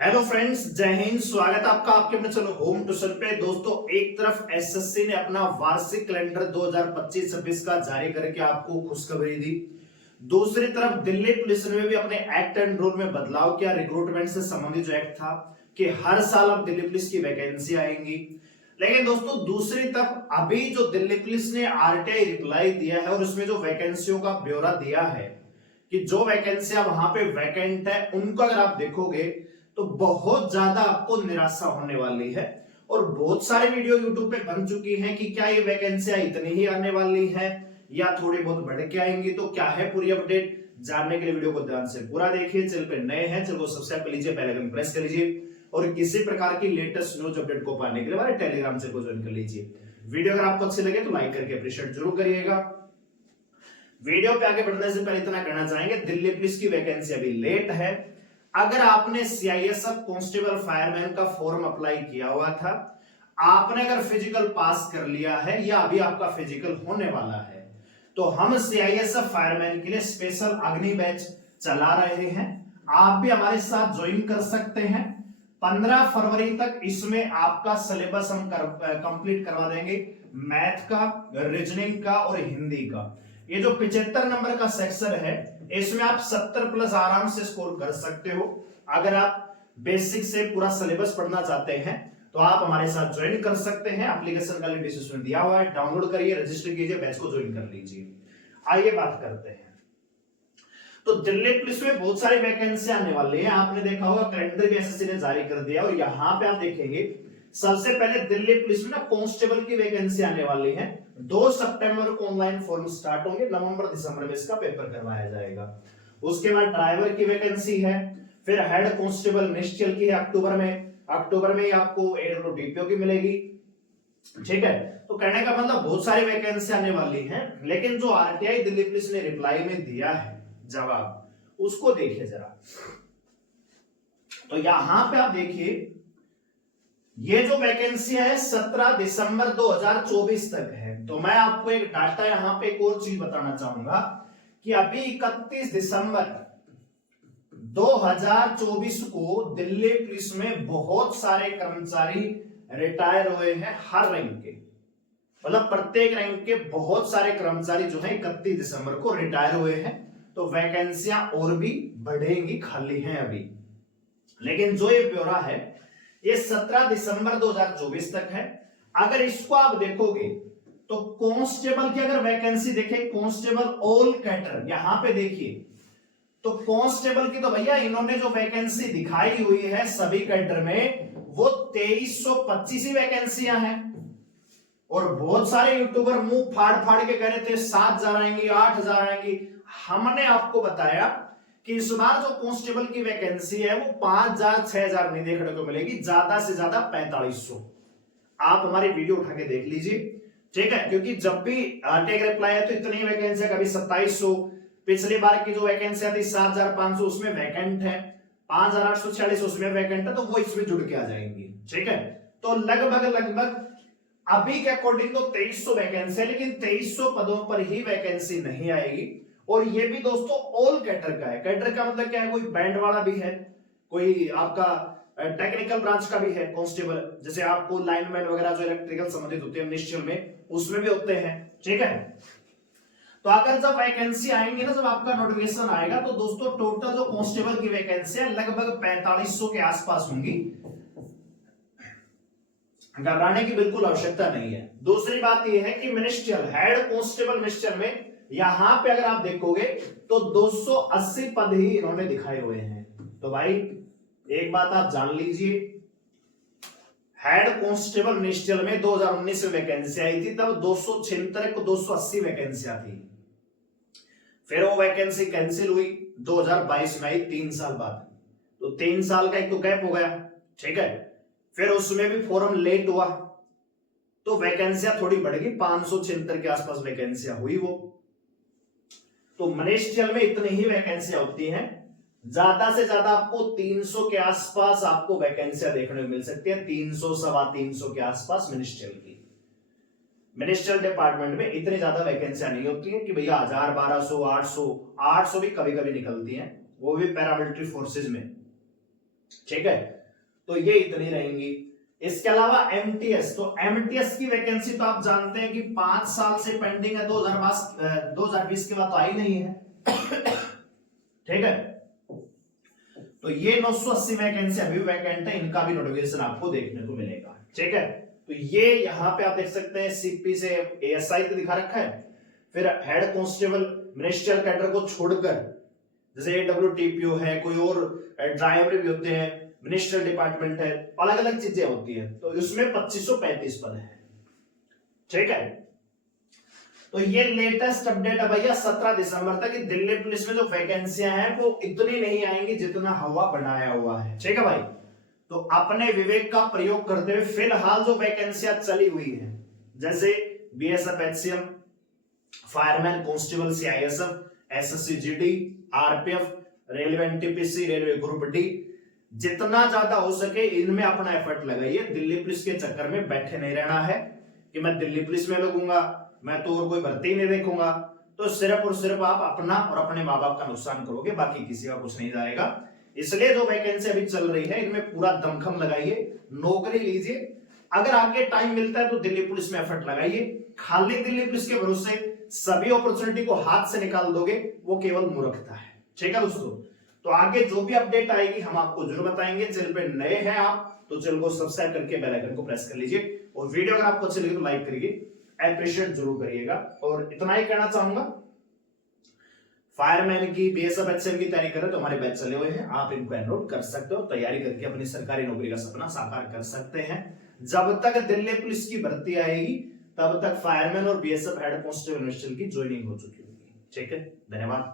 Hello friends, जय हिंद। स्वागत है आपका आपके अपने चलो होम ट्यूशन पे। दोस्तों, एक तरफ एसएससी ने अपना वार्षिक कैलेंडर 2025-26 का जारी करके आपको खुशखबरी दी, दूसरी तरफ दिल्ली पुलिस ने भी अपने एक्ट एंड रूल में बदलाव किया। रिक्रूटमेंट से संबंधित जो एक्ट था कि हर साल अब दिल्ली पुलिस की वैकेंसी आएंगी। लेकिन दोस्तों, दूसरी तरफ अभी जो दिल्ली पुलिस ने आरटीआई रिप्लाई दिया है और उसमें जो वैकेंसियों का ब्यौरा दिया है कि जो वैकेंसियां वहां पे वैकेंट है उनको अगर आप देखोगे तो बहुत ज्यादा आपको निराशा होने वाली है। और बहुत सारे वीडियो यूट्यूब पे बन चुकी हैं कि क्या ये वैकेंसियां इतनी ही आने वाली हैं या थोड़ी बहुत बढ़ के आएंगी। तो क्या है पूरी अपडेट जानने के लिए वीडियो को ध्यान से पूरा देखिए। चैनल पे नए हैं चैनल को सब्सक्राइब कर लीजिए, बेल आइकन प्रेस कर लीजिए और किसी प्रकार की लेटेस्ट न्यूज अपडेट को पाने के लिए हमारे टेलीग्राम चैनल को ज्वाइन कर लीजिए। वीडियो अगर आपको अच्छी लगे तो लाइक करके अप्रिशिएट जरूर करिएगा। वीडियो पे आगे बढ़ने से पहले इतना कहना चाहेंगे, दिल्ली पुलिस की वैकेंसी अभी लेट है। अगर आपने सीआईएसएफ कांस्टेबल फायरमैन का फॉर्म अप्लाई किया हुआ था, आपने अगर फिजिकल पास कर लिया है या अभी आपका फिजिकल होने वाला है, तो हम सीआईएसएफ फायरमैन के लिए स्पेशल अग्नि बैच चला रहे हैं। आप भी हमारे साथ ज्वाइन कर सकते हैं। 15 फरवरी तक इसमें आपका सिलेबस हम कंप्लीट करवा देंगे, मैथ का, रीजनिंग का और हिंदी का। ये जो 75 नंबर का सेक्शन है इसमें आप 70 प्लस आराम से स्कोर कर सकते हो। अगर आप बेसिक से पूरा सिलेबस पढ़ना चाहते हैं तो आप हमारे साथ ज्वाइन कर सकते हैं। एप्लीकेशन का लिंक डिस्क्रिप्शन में दिया हुआ है, डाउनलोड करिए, रजिस्टर कीजिए, बैच को ज्वाइन कर लीजिए। आइए बात करते हैं। तो दिल्ली पुलिस में बहुत सारी वैकेंसी आने वाली है। आपने देखा होगा कैलेंडर भी एसएससी ने जारी कर दिया और यहां पे आप देखेंगे सबसे पहले दिल्ली पुलिस में ना कांस्टेबल की वैकेंसी आने वाली है। 2 सितंबर को ऑनलाइन फॉर्म स्टार्ट होंगे, नवंबर दिसंबर में इसका पेपर करवाया जाएगा। उसके बाद ड्राइवर की वैकेंसी है, फिर हेड कांस्टेबल मिनिस्ट्रियल की है अक्टूबर में आपको एडब्ल्यूडीपीओ की मिलेगी। ठीक है, तो कहने का मतलब बहुत सारी वैकेंसी आने वाली हैं। लेकिन जो आरटीआई दिल्ली पुलिस ने रिप्लाई में दिया है जवाब, उसको देखिए जरा। तो यहां पे आप देखिए, ये जो वैकेंसी है 17 दिसंबर 2024 तक है। तो मैं आपको एक डाटा यहां पे एक और चीज बताना चाहूंगा कि अभी 31 दिसंबर 2024 को दिल्ली पुलिस में बहुत सारे कर्मचारी रिटायर हुए हैं, हर रैंक के, मतलब प्रत्येक रैंक के बहुत सारे कर्मचारी जो है 31 दिसंबर को रिटायर हुए हैं। तो वैकेंसियां और भी बढ़ेंगी, खाली हैं अभी। लेकिन जो ये ब्यौरा है ये 17 दिसंबर 2024 तक है। अगर इसको आप देखोगे तो कांस्टेबल की अगर वैकेंसी देखें, कांस्टेबल ऑल कैडर, यहां पे देखिए तो कांस्टेबल की तो भैया इन्होंने जो वैकेंसी दिखाई हुई है सभी कैडर में वो 2325 ही वैकेंसियां हैं। और बहुत सारे यूट्यूबर मुंह फाड़ फाड़ के कह रहे थे 7000 आएंगी, 8000 आएंगी। हमने आपको बताया कि इस बार जो कांस्टेबल की वैकेंसी है वो 5000 6000 नहीं देखने को मिलेगी, ज्यादा से ज्यादा 4500। आप हमारी वीडियो उठा के देख लीजिए, ठीक है, क्योंकि जब भी टेक रिप्लाई है तो इतनी वैकेंसी, कभी 2700, पिछली बार की जो वैकेंसी थी 7500 उसमें वैकेंट है, 5846 उसमें वैकेंट है, तो वो इसमें जुड़ के आ जाएंगी। ठीक है, तो लगभग अभी के अकॉर्डिंग तो 2300 वैकेंसी है, लेकिन 2300 पदों पर ही वैकेंसी नहीं आएगी। और ये भी दोस्तों ऑल कैडर का है। कैडर का मतलब क्या है, कोई बैंड वाला भी है, कोई आपका टेक्निकल ब्रांच का भी है कांस्टेबल, जैसे आपको लाइनमैन वगैरह जो इलेक्ट्रिकल संबंधित होते हैं मिनिस्ट्रियल में, उसमें भी होते हैं। ठीक है, तो अगर जब वैकेंसी आएंगी ना, जब आपका नोटिफिकेशन आएगा, तो दोस्तों टोटल जो कांस्टेबल की वैकेंसी है लगभग 4500 के आसपास होंगी। घबराने की बिल्कुल आवश्यकता नहीं है। दूसरी बात यह है कि मिनिस्ट्रियल हेड कांस्टेबल मिनिस्ट्रियल में यहां पे अगर आप देखोगे तो 280 पद ही इन्होंने दिखाए हुए हैं। तो भाई एक बात आप जान लीजिए, हेड कांस्टेबल मिनिस्ट्रियल में 2019 में वैकेंसी आई थी, तब 276 को 280 वैकेंसियां थी। फिर वो वैकेंसी कैंसिल हुई 2022 में आई, 3 साल बाद। तो 3 साल का एक तो गैप हो गया। ठीक है, फिर उसमें भी फॉर्म लेट हुआ तो वैकेंसियां थोड़ी बढ़ गई, 576 के आसपास वैकेंसियां हुई वो। तो मिनिस्ट्रियल में इतनी ही वैकेंसियां होती हैं, ज्यादा से ज्यादा आपको 300 के आसपास आपको वैकेंसियां देखने को मिल सकती है, 300 सवा 300 के आसपास मिनिस्ट्रियल की। मिनिस्ट्रियल डिपार्टमेंट में इतनी ज्यादा वैकेंसियां नहीं होती है कि भैया 1000 1200 800 भी कभी कभी निकलती हैं, वो भी पैरामिलिट्री फोर्सेज में। ठीक है, तो ये इतनी रहेंगी। इसके अलावा एमटीएस, तो एमटीएस की वैकेंसी तो आप जानते हैं कि 5 साल से पेंडिंग है, 2020 के बाद तो आई नहीं है। ठीक है, तो ये 980 वैकेंसी अभी वैकेंट है, इनका भी नोटिफिकेशन आपको देखने को मिलेगा। ठीक है, तो ये यहां पे आप देख सकते हैं सीपी से एएसआई तो दिखा रखा है, फिर हेड कांस्टेबल मिनिस्ट्रियल कैडर को छोड़कर जैसे एडब्ल्यूटीपीओ है, कोई और ड्राइवर भी होते हैं, मिनिस्ट्रियल डिपार्टमेंट है, अलग अलग चीजें होती है, तो इसमें 2535 पद है। ठीक है, तो ये लेटेस्ट अपडेट है भैया 17 दिसंबर तक। दिल्ली पुलिस में जो वैकेंसियां हैं वो इतनी नहीं आएंगी जितना हवा बनाया हुआ है। ठीक है भाई, तो अपने विवेक का प्रयोग करते हुए फिलहाल जो वैकेंसियां चली हुई है, जैसे BSF HCM, fireman, constable CISF, SSC GD, RPF, railway NTPC, railway group D, जितना ज्यादा हो सके इनमें अपना एफर्ट लगाइए। दिल्ली पुलिस के चक्कर में बैठे नहीं रहना है कि मैं दिल्ली पुलिस में लगूंगा, मैं तो और कोई भर्ती नहीं देखूंगा, तो सिर्फ और सिर्फ आप अपना और अपने माँ बाप का नुकसान करोगे, बाकी किसी का कुछ नहीं जाएगा। इसलिए जो वैकेंसी अभी चल रही है इनमें पूरा दमखम लगाइए, नौकरी लीजिए। अगर आगे टाइम मिलता है तो दिल्ली पुलिस में एफर्ट लगाइए। खाली दिल्ली पुलिस के भरोसे सभी अपॉर्चुनिटी को हाथ से निकाल दोगे, वो केवल मूर्खता है। ठीक है दोस्तों, तो आगे जो भी अपडेट आएगी हम आपको जरूर बताएंगे। चैनल पे नए हैं आप तो चैनल को सब्सक्राइब करके बेल आइकन को प्रेस कर लीजिए, और वीडियो अगर आपको अच्छी लगी तो लाइक करिए, अप्रिशिएट जरूर करिएगा। और इतना ही कहना चाहूंगा, फायरमैन की, बीएसएफ एचसीएम की तैयारी करें तो हमारे बैच चले हुए हैं, आप इनको एनरोल कर सकते हो, तैयारी करके अपनी सरकारी नौकरी का सपना साकार कर सकते हैं। जब तक दिल्ली पुलिस की भर्ती आएगी तब तक फायरमैन और बीएसएफ हेड कांस्टेबल की ज्वाइनिंग हो चुकी होगी। ठीक है, धन्यवाद।